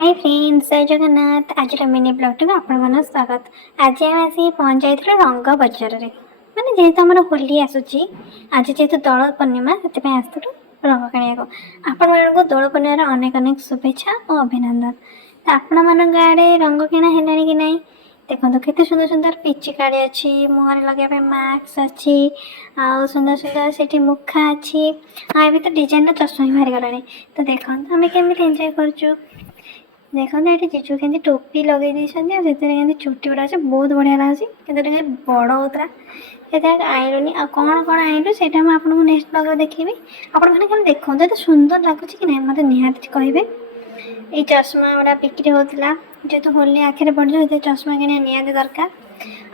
Hi friends, जय जगन्नाथ। आज mini blog को आपण स्वागत। आज आम आस पहुँच जाइए रंग बजार में, माने जेहेतु आम होली आसूची आज जेहेतु दोल पूर्णिमा से आसलु रंग किणा आपण मानक दोल पूर्णिमार अनेक अनेक शुभेच्छा और अभिनंदन। तो आपण मान आड़े रंग किणा है कि नहीं देखो, केते सुंदर सुंदर पिचिकारी अच्छी, मुहर लगे मास्क अच्छी, आ सुंदर सुंदर से मुखा अच्छी, आ तो डिजाइन चश्मा ही बाहरी गलानी। तो देखो आम केमी एंजॉय कर देखो ये जीजू के टोपी लगे देते चुटी गुड़ा बहुत बढ़िया लगे कि बड़ होता है आईलुनि आ कौन कौन आईलु से आपको नेक्स्ट ब्लॉग देखी आप देखो तो सुंदर लगुच कि ना मतलब निहाती कहे। ये चश्मा गुड़ा बिक्री होता जेहेतु होली आखिर पड़ जाए चश्मा कि निहाती दरकार।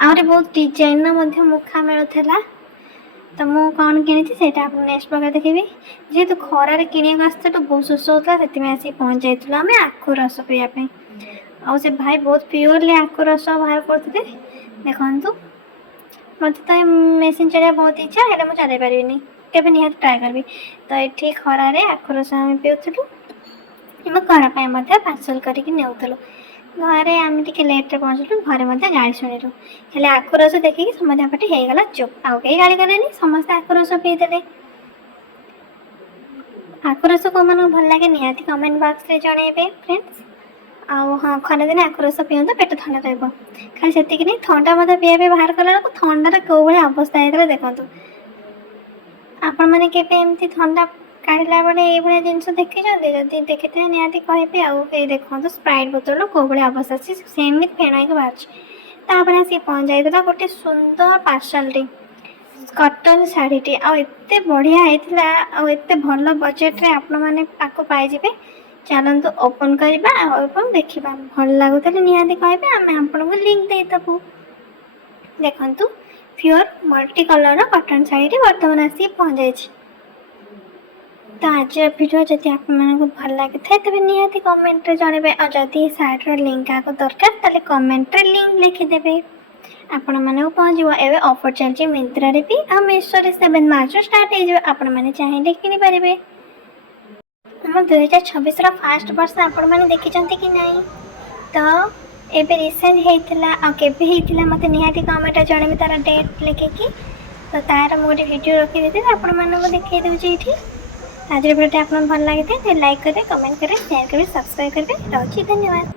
आहरी बहुत डिजाइन मुखा मिलूला तो मुझे कौन कि नेक्स्ट ब्लॉग देखी जेहेतु खरार किणक आसते तो बहुत शोष होता से आसिक पहुँच जाइए आम आखु रस पीवाई आ से भाई बहुत प्योरली आखु रस बाहर करते देखु। मत तो मेसीन चलिए बहुत इच्छा है मुझे चल पारि के निहत ट्राए करी। तो ये खरार आखु रस आम पीऊलु घर पर पार्सल करके नेउलु। घरे आम टे लेट्रे पहुँचलु, घरे गाड़ी शुणिलु हेल्ले आखु रस देखिए समझ पटे होगला चुप आउ कहीं गाड़ी गले समस्त आखु रस पीदे। आखु रस को मन भल लगे निहाती कमेंट बॉक्स में जनइबे फ्रेंड्स। आउ हाँ खरा दिन आखु रस पीते पेट ठंडा रहा खाली से नहीं थंडा मत पीवा बाहर कला थंडार कौ भाई अवस्था होता देखो। आपण मैंने केमती थंडा काढ़ला बेले ये जिनस देखी जदि देखी थे निहाती कहे आउ देखो स्प्राइट बोतल कौ भाई अवस्था अच्छी सेमती फेण बाहर आसी पहुँच जाता गोटे सुंदर पार्सलटी कटन शाढ़ीटी आते बढ़िया होता आते भल बजेट रे आपण मैंने पाइबे। चलतु ओपन करवा देखा भल लगुले निहाती कहे आम आपको लिंक देदेबू। देखु प्योर मल्टी कलर कटन शाढ़ी बर्तमान आसी पहुँच जाए। तो आज वीडियो जब आपको भल लगी था तेज निहाती कमेंट जनइबे और जदि साइट्र लिंक आपको दरकार ताले कमेंट लिंक लिखिदेवे आपण मानक पहुँच एवं ऑफर चलती मिंत्रा रे भी आ मेसो 7 मार्च स्टार्ट आपण मैंने चाहिए किनी पारे। आम 2026 फास्ट वर्ष आपण मैंने देखी कि नहीं तो एबे रिसेंट होता आते मत निहाती कमेंट जनइबे तार डेट लिखिकी। तो तार मुझे वीडियो रखी आपण मानक देखी दूसरी ये आज वीडियो आपको भल लगी था लाइक करें, कमेंट करें, शेयर करें, सब्सक्राइब करें। रही धन्यवाद।